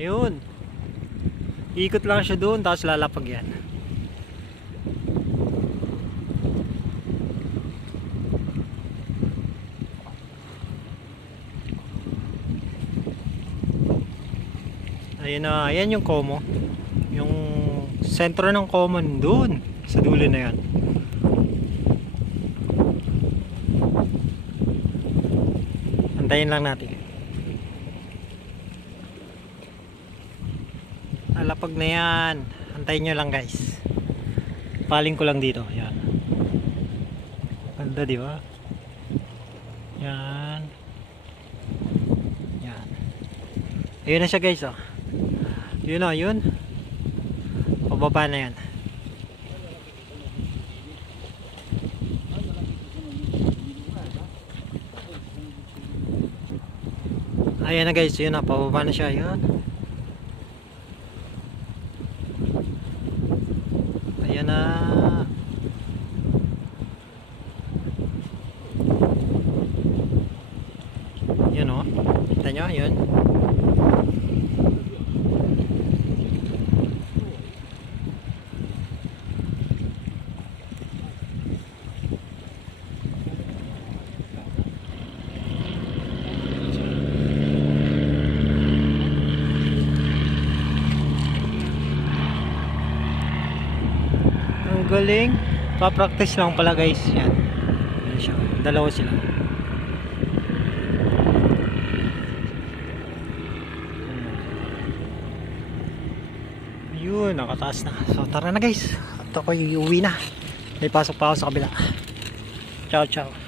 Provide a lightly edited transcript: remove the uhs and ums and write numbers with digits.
Ayun. Ikot lang siya doon, tapos lalapag yan. Ayun na, ayan yung Como. Yung sentro ng Common doon, sa dulo na yan. Antayin lang natin. Lalapag na yan. Antayin nyo lang guys. Paling ko lang dito. Yan. Ganda, di ba? Yan. Yan. Ayun na siya guys, oh. Yun, oh, yun. Pababa na yan. Ayan na guys, yun na. Pababa na siya, yun. Ayan na. Yun, oh. Kita nyo, yun. Ang galing. Pa-practice lang pala guys. Yan. Yan siya. Dalawa sila. Ayun, nakataas na. So tara na guys. At ako'y uwi na. May pasok pa ako sa kabila. Ciao, ciao.